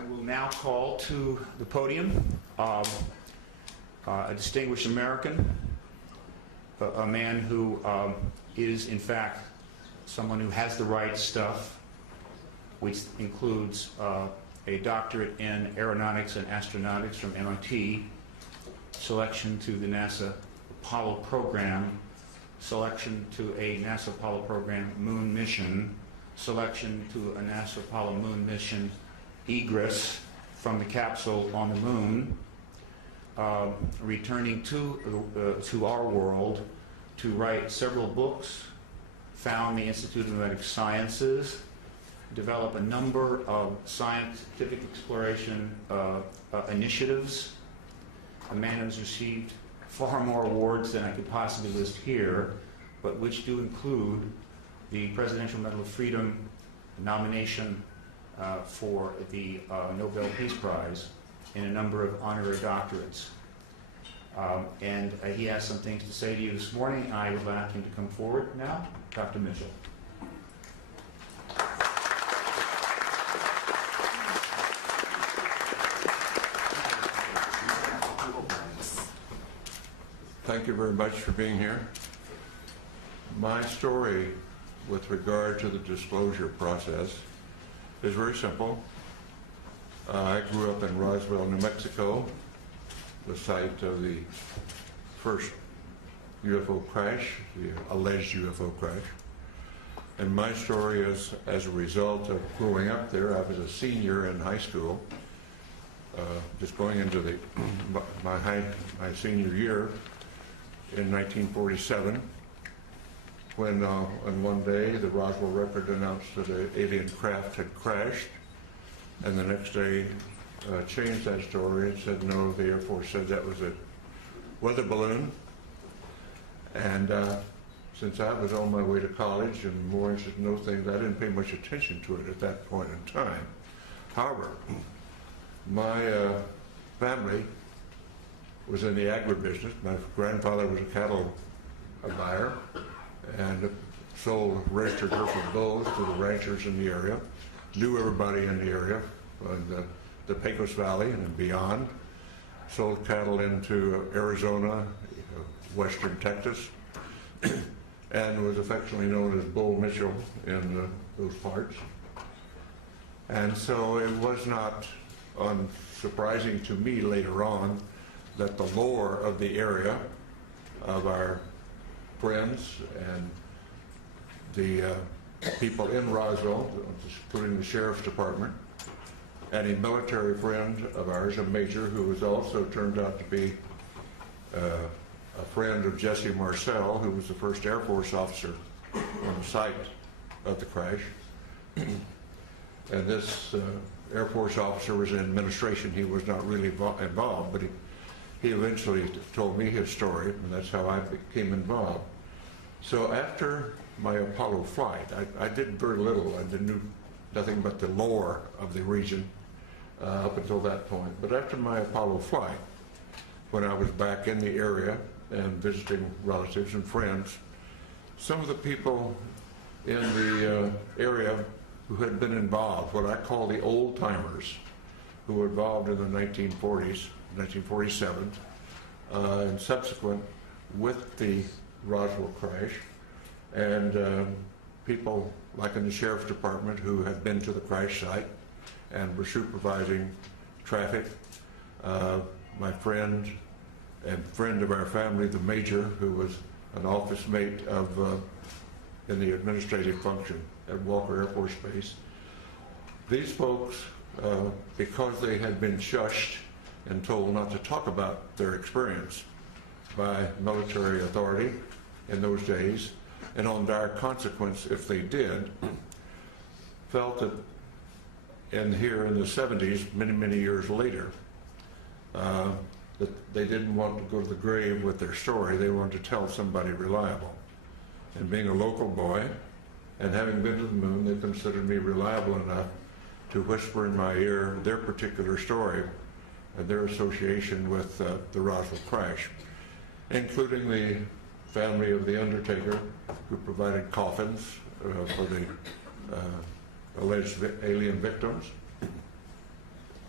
I will now call to the podium a distinguished American, a man who is, in fact, someone who has the right stuff, which includes a doctorate in aeronautics and astronautics from MIT, selection to the NASA Apollo program, selection to a NASA Apollo program moon mission, selection to a NASA Apollo moon mission egress from the capsule on the moon, returning to our world to write several books, found the Institute of Magnetic Sciences, develop a number of scientific exploration initiatives. A man who has received far more awards than I could possibly list here, but which do include the Presidential Medal of Freedom nomination for the Nobel Peace Prize and a number of honorary doctorates. And he has some things to say to you this morning. I would like him to come forward now. Dr. Mitchell. Thank you very much for being here. My story with regard to the disclosure process is very simple. I grew up in Roswell, New Mexico, the site of the first UFO crash, the alleged UFO crash. And my story is as a result of growing up there. I was a senior in high school, just going into my senior year in 1947, when on one day the Roswell Record announced that an alien craft had crashed, and the next day changed that story and said no, the Air Force said that was a weather balloon. And since I was on my way to college and more interested in those things, I didn't pay much attention to it at that point in time. However, my family was in the agribusiness. My grandfather was a cattle buyer and sold registered Hereford bulls to the ranchers in the area, knew everybody in the area, the Pecos Valley and beyond, sold cattle into Arizona, western Texas, and was affectionately known as Bull Mitchell in those parts. And so it was not unsurprising to me later on that the lore of the area, of our friends and the people in Roswell, including the sheriff's department, and a military friend of ours, a major who was also turned out to be a friend of Jesse Marcel, who was the first Air Force officer on the site of the crash. And this Air Force officer was in administration. He was not really involved, but he eventually told me his story, and that's how I became involved. So after my Apollo flight, I did very little. I knew nothing but the lore of the region up until that point. But after my Apollo flight, when I was back in the area and visiting relatives and friends, some of the people in the area who had been involved, what I call the old timers, who were involved in the 1940s, 1947, and subsequent with the Roswell crash, and people like in the sheriff's department who had been to the crash site and were supervising traffic. My friend and friend of our family, the major, who was an office mate of in the administrative function at Walker Air Force Base. These folks, because they had been shushed and told not to talk about their experience by military authority in those days, and on dire consequence if they did, felt that here in the 70s, many years later, that they didn't want to go to the grave with their story. They wanted to tell somebody reliable. And being a local boy and having been to the moon, they considered me reliable enough to whisper in my ear their particular story and their association with the Roswell crash, including the family of the undertaker who provided coffins for the alleged alien victims,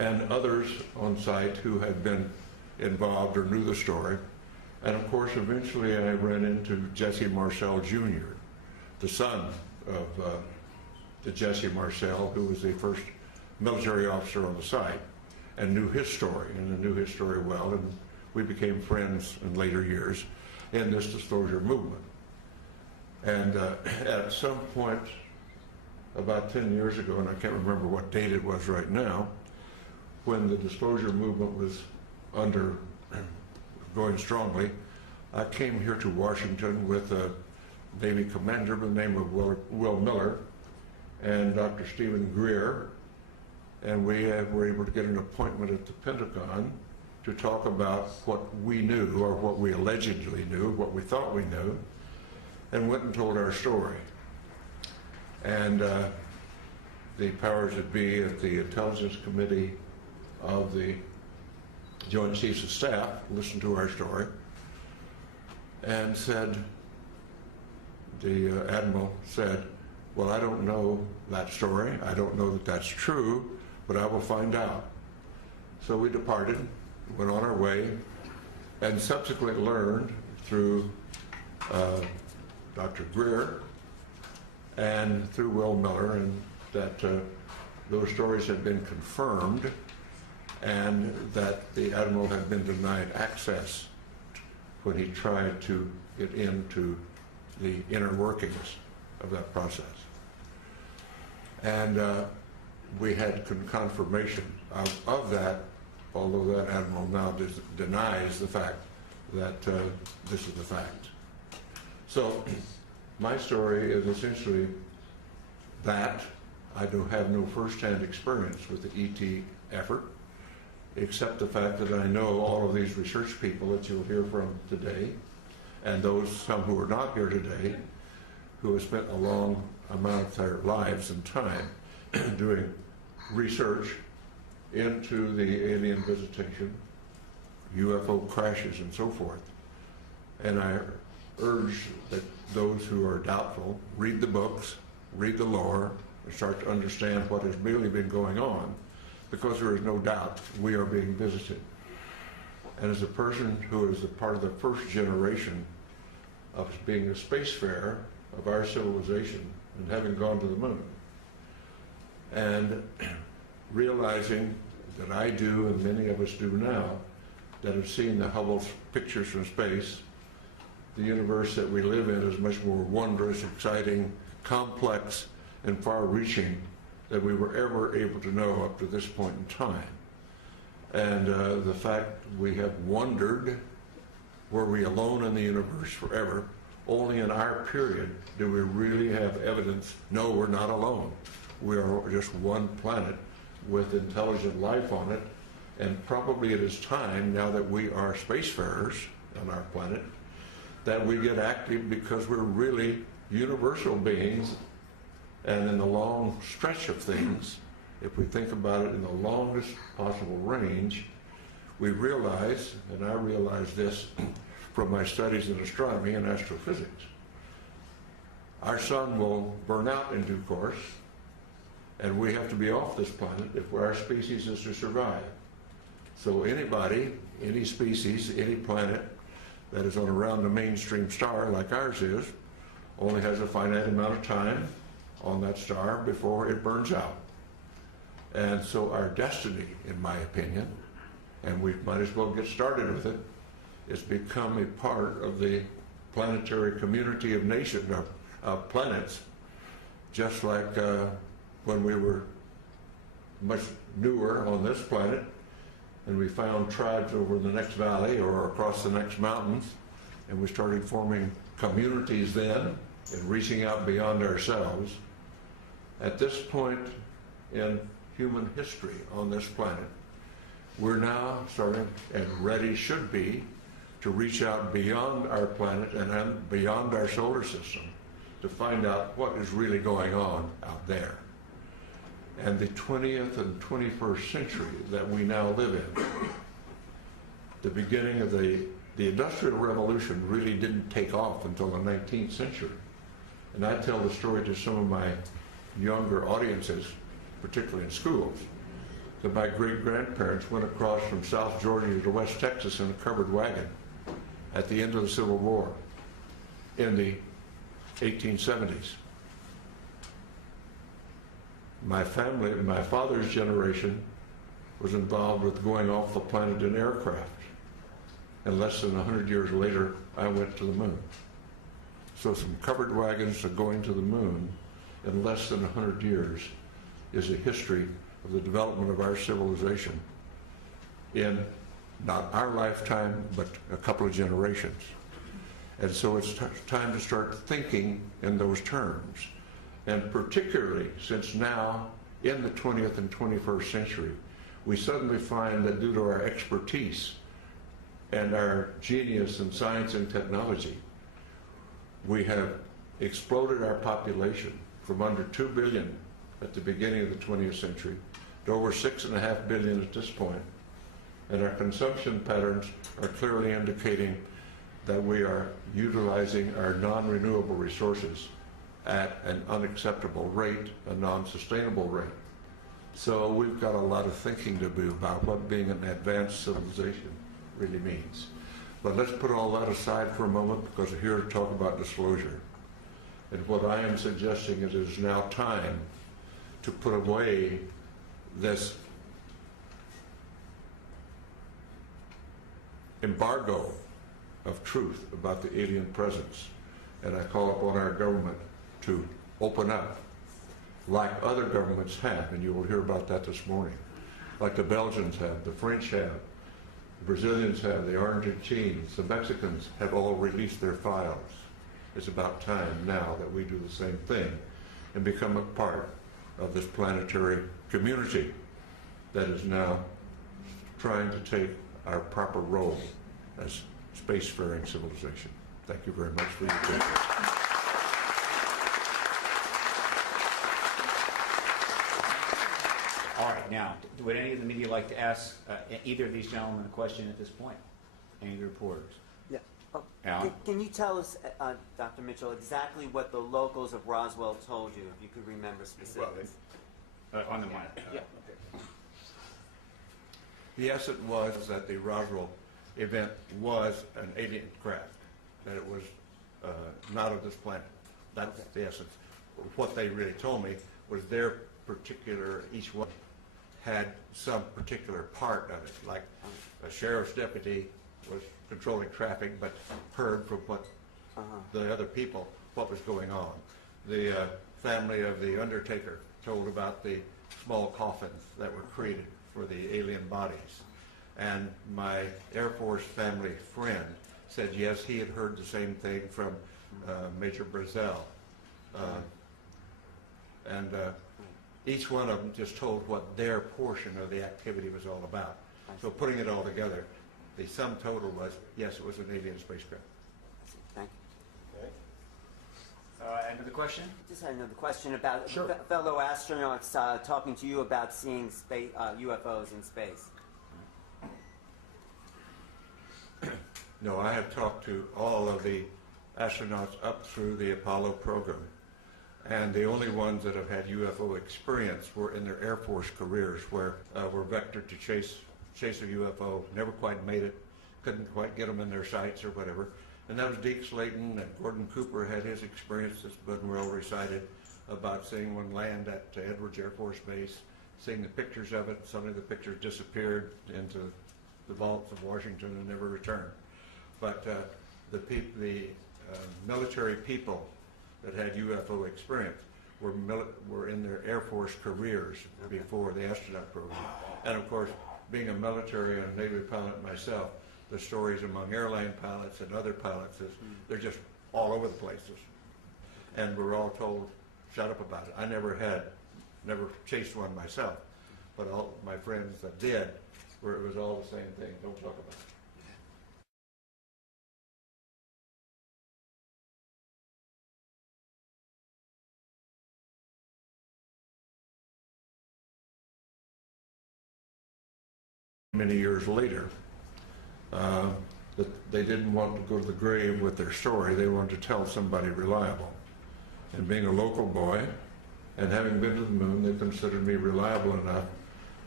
and others on site who had been involved or knew the story. And of course, eventually I ran into Jesse Marcel Jr., the son of the Jesse Marcel, who was the first military officer on the site, and knew his story, and I knew his story well, and we became friends in later years in this disclosure movement. And at some point, about 10 years ago, and I can't remember what date it was right now, when the disclosure movement was going strongly, I came here to Washington with a Navy commander by the name of Will Miller and Dr. Stephen Greer, and we were able to get an appointment at the Pentagon to talk about what we knew, or what we allegedly knew, what we thought we knew, and went and told our story. And the powers that be at the Intelligence Committee of the Joint Chiefs of Staff listened to our story and said, the Admiral said, well, I don't know that story. I don't know that that's true, but I will find out. So we departed, went on our way, and subsequently learned through Dr. Greer and through Will Miller, and that those stories had been confirmed, and that the Admiral had been denied access when he tried to get into the inner workings of that process. And we had confirmation of that, although that Admiral now denies the fact that this is the fact. So my story is essentially that. I do have no first-hand experience with the ET effort, except the fact that I know all of these research people that you'll hear from today, and some who are not here today, who have spent a long amount of their lives and time doing research into the alien visitation, UFO crashes, and so forth. And I urge that those who are doubtful read the books, read the lore, and start to understand what has really been going on, because there is no doubt we are being visited. And as a person who is a part of the first generation of being a spacefarer of our civilization and having gone to the moon, and realizing that I do, and many of us do now, that have seen the Hubble pictures from space, the universe that we live in is much more wondrous, exciting, complex, and far-reaching than we were ever able to know up to this point in time. And the fact we have wondered, were we alone in the universe forever? Only in our period do we really have evidence, no, we're not alone. We are just one planet with intelligent life on it, and probably it is time, now that we are spacefarers on our planet, that we get active, because we're really universal beings. And in the long stretch of things, if we think about it in the longest possible range, we realize, and I realize this from my studies in astronomy and astrophysics, our sun will burn out in due course, and we have to be off this planet if our species is to survive. So anybody, any species, any planet that is on around the mainstream star like ours is, only has a finite amount of time on that star before it burns out. And so our destiny, in my opinion, and we might as well get started with it, is become a part of the planetary community of nations, of planets, just like when we were much newer on this planet, and we found tribes over in the next valley or across the next mountains, and we started forming communities then and reaching out beyond ourselves. At this point in human history on this planet, we're now starting, and ready should be, to reach out beyond our planet and beyond our solar system to find out what is really going on out there. And the 20th and 21st century that we now live in, the beginning of the Industrial Revolution really didn't take off until the 19th century. And I tell the story to some of my younger audiences, particularly in schools, that my great-grandparents went across from South Georgia to West Texas in a covered wagon at the end of the Civil War in the 1870s. My family, my father's generation, was involved with going off the planet in aircraft. And less than 100 years later, I went to the moon. So some covered wagons to going to the moon in less than 100 years is a history of the development of our civilization in not our lifetime, but a couple of generations. And so it's time to start thinking in those terms. And particularly since now, in the 20th and 21st century, we suddenly find that due to our expertise and our genius in science and technology, we have exploded our population from under 2 billion at the beginning of the 20th century to over 6.5 billion at this point. And our consumption patterns are clearly indicating that we are utilizing our non-renewable resources at an unacceptable rate, a non-sustainable rate. So we've got a lot of thinking to do about what being an advanced civilization really means. But let's put all that aside for a moment, because we're here to talk about disclosure. And what I am suggesting is it is now time to put away this embargo of truth about the alien presence. And I call upon our government to open up like other governments have, and you will hear about that this morning, like the Belgians have, the French have, the Brazilians have, the Argentines, the Mexicans have all released their files. It's about time now that we do the same thing and become a part of this planetary community that is now trying to take our proper role as spacefaring civilization. Thank you very much for your attention. All right, now, would any of the media like to ask either of these gentlemen a question at this point? Any of the reporters? Yeah. Oh, Alan? can you tell us, Dr. Mitchell, exactly what the locals of Roswell told you, if you could remember specifics? On the mic. Yeah. Yes, it was that the Roswell event was an alien craft, that it was not of this planet. That's the essence. What they really told me was their particular, each one had some particular part of it, like a sheriff's deputy was controlling traffic but heard from what the other people what was going on. The family of the undertaker told about the small coffins that were created for the alien bodies. And my Air Force family friend said yes, he had heard the same thing from Major Brazel. Each one of them just told what their portion of the activity was all about. So putting it all together, the sum total was, yes, it was an alien spacecraft. Thank you. Another question? Just had another question about Sure. Fellow astronauts talking to you about seeing space, UFOs in space. No, I have talked to all of the astronauts up through the Apollo program. And the only ones that have had UFO experience were in their Air Force careers, where were vectored to chase a UFO, never quite made it, couldn't quite get them in their sights or whatever. And that was Deke Slayton, and Gordon Cooper had his experience that's been well recited about seeing one land at Edwards Air Force Base, seeing the pictures of it. Suddenly the pictures disappeared into the vaults of Washington and never returned. But the military people that had UFO experience were in their Air Force careers before the astronaut program. And of course, being a military and a Navy pilot myself, the stories among airline pilots and other pilots is they're just all over the places. And we're all told, shut up about it. I never chased one myself, but all my friends that did, where it was all the same thing, don't talk about it. Many years later, that they didn't want to go to the grave with their story. They wanted to tell somebody reliable. And being a local boy and having been to the moon, they considered me reliable enough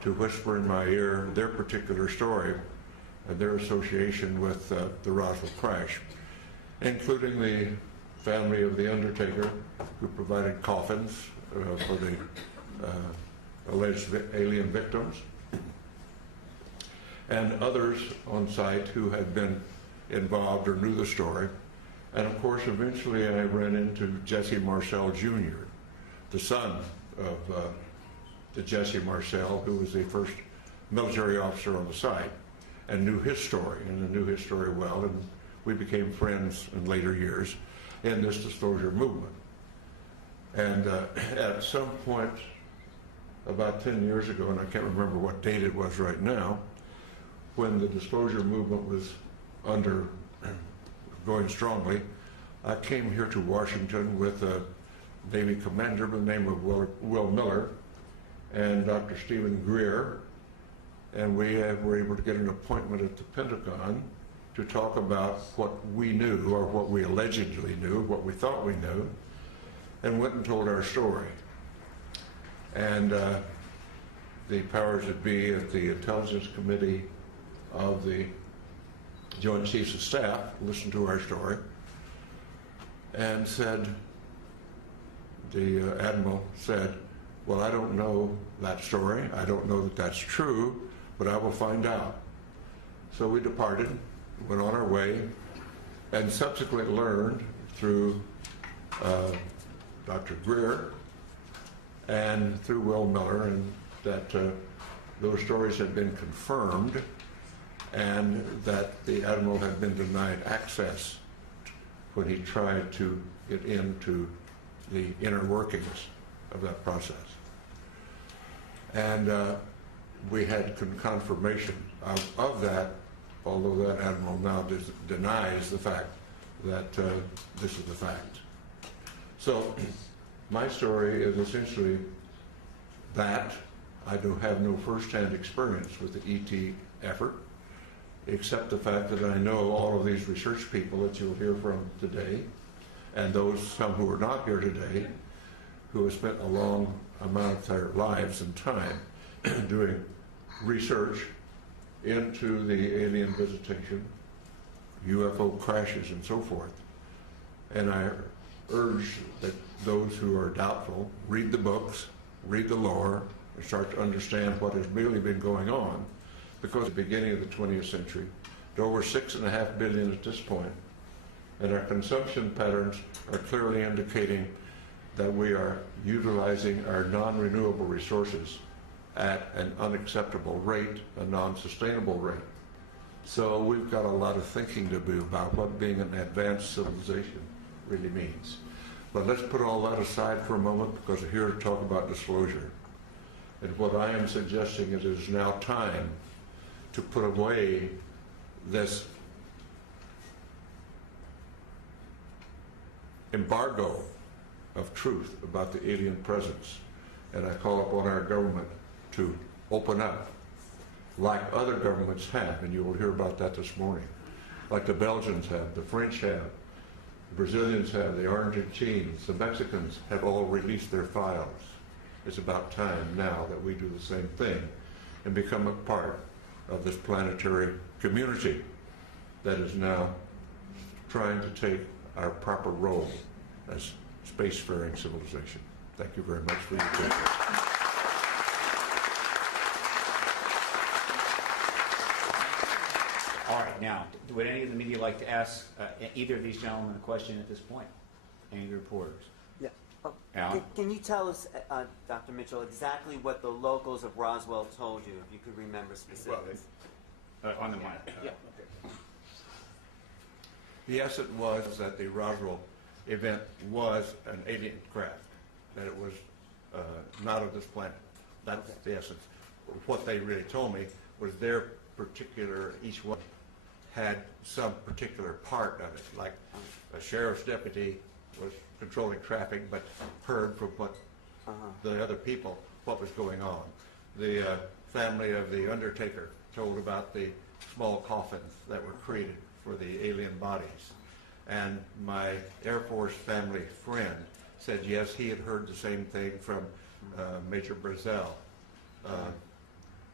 to whisper in my ear their particular story and their association with the Roswell crash, including the family of the undertaker who provided coffins for the alleged alien victims, and others on site who had been involved or knew the story. And of course, eventually I ran into Jesse Marcel Jr., the son of the Jesse Marcel, who was the first military officer on the site, and knew his story, and knew his story well, and we became friends in later years in this disclosure movement. And at some point, about 10 years ago, and I can't remember what date it was right now, when the disclosure movement was going strongly, I came here to Washington with a Navy commander by the name of Will Miller and Dr. Stephen Greer, and we were able to get an appointment at the Pentagon to talk about what we knew, or what we allegedly knew, what we thought we knew, and went and told our story. And the powers that be at the Intelligence Committee of the Joint Chiefs of Staff listened to our story and said, the Admiral said, well, I don't know that story. I don't know that that's true, but I will find out. So we departed, went on our way, and subsequently learned through Dr. Greer and through Will Miller, and that those stories had been confirmed, and that the Admiral had been denied access when he tried to get into the inner workings of that process. And we had confirmation of that, although that Admiral now denies the fact that this is the fact. So my story is essentially that. I do have no first-hand experience with the ET effort, except the fact that I know all of these research people that you'll hear from today, and those, some who are not here today, who have spent a long amount of their lives and time doing research into the alien visitation, UFO crashes, and so forth. And I urge that those who are doubtful read the books, read the lore, and start to understand what has really been going on. Because at the beginning of the 20th century, there are over 6.5 billion at this point, and our consumption patterns are clearly indicating that we are utilizing our non-renewable resources at an unacceptable rate, a non-sustainable rate. So we've got a lot of thinking to do about what being an advanced civilization really means. But let's put all that aside for a moment, because we're here to talk about disclosure. And what I am suggesting is it is now time to put away this embargo of truth about the alien presence. And I call upon our government to open up, like other governments have, and you will hear about that this morning, like the Belgians have, the French have, the Brazilians have, the Argentines, the Mexicans have all released their files. It's about time now that we do the same thing and become a part of this planetary community that is now trying to take our proper role as spacefaring civilization. Thank you very much for your attention. All right, now, would any of the media like to ask either of these gentlemen a question at this point? Any of the reporters? Yeah. Alan? Can you tell us, Dr. Mitchell, exactly what the locals of Roswell told you, if you could remember specifics? On the mic. Yeah. Yes, it was that the Roswell event was an alien craft, that it was not of this planet. That's the essence. What they really told me was their particular, each one had some particular part of it, like a sheriff's deputy was controlling traffic but heard from what the other people what was going on. The family of the undertaker told about the small coffins that were created for the alien bodies. And my Air Force family friend said yes, he had heard the same thing from Major Brazel,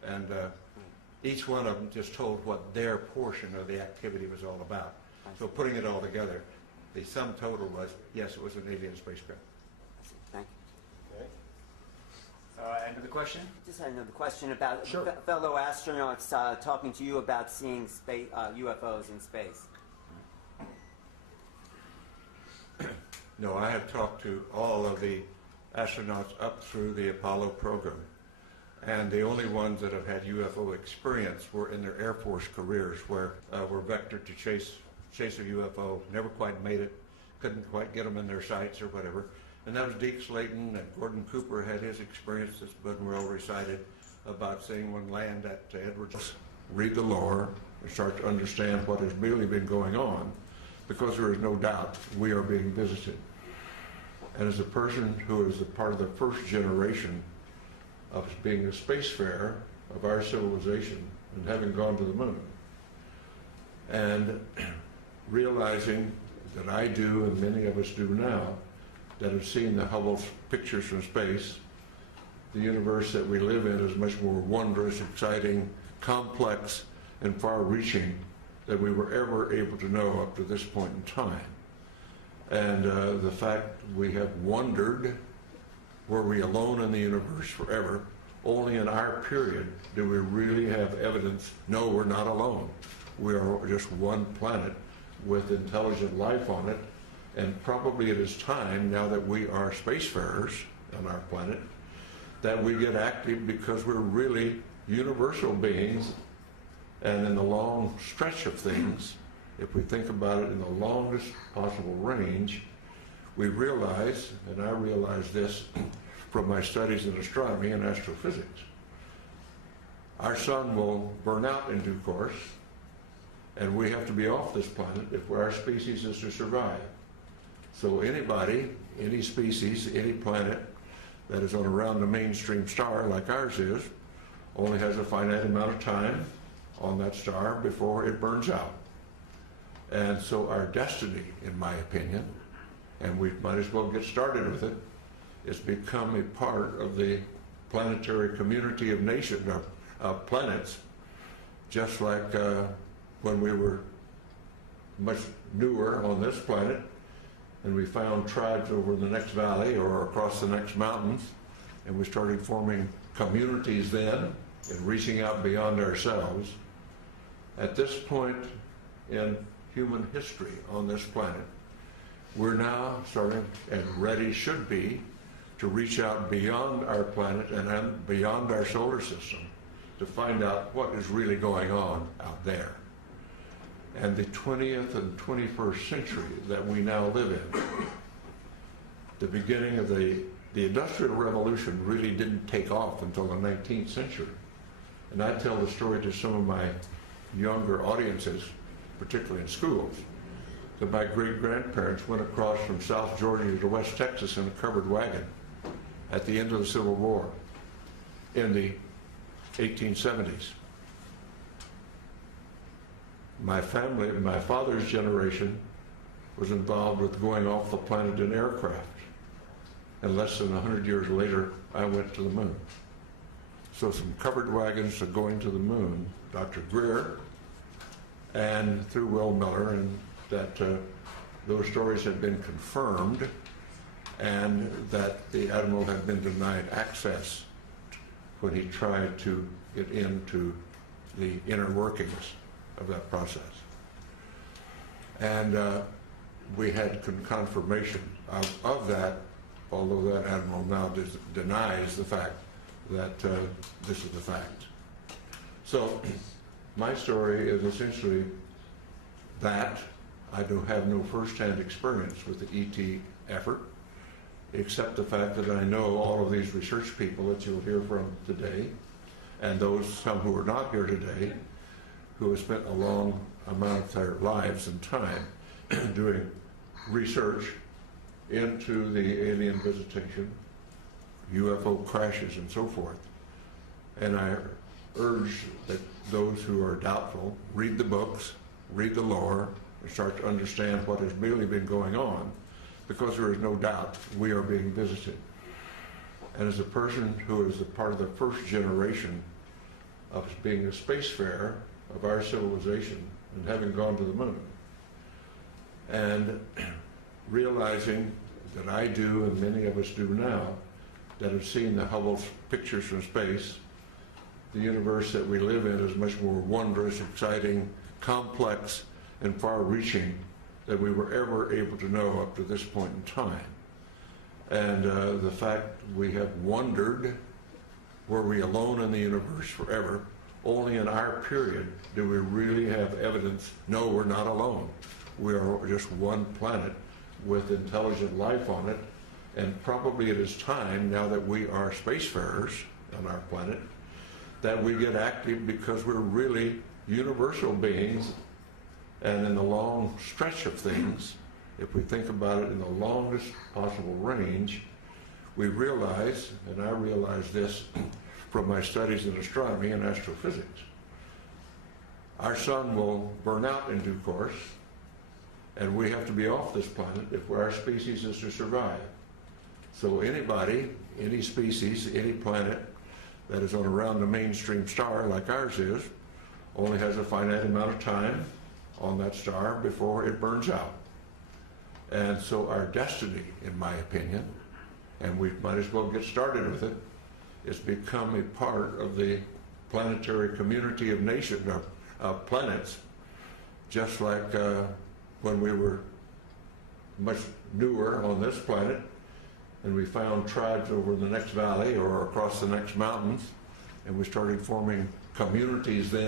And each one of them just told what their portion of the activity was all about. So putting it all together, the sum total was, yes, it was an alien spacecraft. Thank you. End of the question? Just had another question about Sure. fellow astronauts talking to you about seeing space, UFOs in space. No, I have talked to all of the astronauts up through the Apollo program. And the only ones that have had UFO experience were in their Air Force careers, where were vectored to chase a UFO, never quite made it, couldn't quite get them in their sights or whatever. And that was Deke Slayton, and Gordon Cooper had his experience that's been well recited about seeing one land at Edwards. Read the lore and start to understand what has really been going on, because there is no doubt we are being visited. And as a person who is a part of the first generation of being a spacefarer of our civilization and having gone to the moon, and realizing that I do and many of us do now, that have seen the Hubble pictures from space, the universe that we live in is much more wondrous, exciting, complex, and far-reaching than we were ever able to know up to this point in time. And the fact we have wondered, were we alone in the universe forever? Only in our period do we really have evidence, no, we're not alone. We are just one planet with intelligent life on it. And probably it is time, now that we are spacefarers on our planet, that we get active, because we're really universal beings. And in the long stretch of things, if we think about it in the longest possible range, we realize, and I realize this from my studies in astronomy and astrophysics, our sun will burn out in due course, and we have to be off this planet if our species is to survive. So anybody, any species, any planet that is on around the mainstream star like ours is, only has a finite amount of time on that star before it burns out. And so our destiny, in my opinion, and we might as well get started with it, is become a part of the planetary community of nations, of planets, just like when we were much newer on this planet, and we found tribes over in the next valley or across the next mountains, and we started forming communities then and reaching out beyond ourselves. At this point in human history on this planet, we're now starting, and ready should be, to reach out beyond our planet and beyond our solar system to find out what is really going on out there. And the 20th and 21st century that we now live in, the beginning of the Industrial Revolution really didn't take off until the 19th century. And I tell the story to some of my younger audiences, particularly in schools, that my great-grandparents went across from South Georgia to West Texas in a covered wagon at the end of the Civil War in the 1870s. My family, my father's generation, was involved with going off the planet in aircraft. And less than 100 years later, I went to the moon. So some covered wagons to going to the moon, Dr. Greer, and through Will Miller, and that those stories had been confirmed, and that the Admiral had been denied access when he tried to get into the inner workings of that process. And we had confirmation of that, although that Admiral now denies the fact that this is the fact. So my story is essentially that. I do have no first-hand experience with the ET effort, except the fact that I know all of these research people that you'll hear from today, and those some who are not here today, who have spent a long amount of their lives and time doing research into the alien visitation, UFO crashes, and so forth. And I urge that those who are doubtful read the books, read the lore, and start to understand what has really been going on, because there is no doubt we are being visited. And as a person who is a part of the first generation of being a spacefarer of our civilization and having gone to the moon. And realizing that I do, and many of us do now, that have seen the Hubble pictures from space, the universe that we live in is much more wondrous, exciting, complex, and far-reaching than we were ever able to know up to this point in time. And the fact we have wondered, were we alone in the universe forever? Only in our period do we really have evidence, no, we're not alone. We are just one planet with intelligent life on it, and probably it is time, now that we are spacefarers on our planet, that we get active, because we're really universal beings. And in the long stretch of things, if we think about it in the longest possible range, we realize, and I realize this from my studies in astronomy and astrophysics, our sun will burn out in due course, and we have to be off this planet if our species is to survive. So anybody, any species, any planet that is on around the mainstream star like ours is, only has a finite amount of time on that star before it burns out. And so our destiny, in my opinion, and we might as well get started with it, is become a part of the planetary community of nations, of planets, just like when we were much newer on this planet, and we found tribes over the next valley or across the next mountains, and we started forming communities then.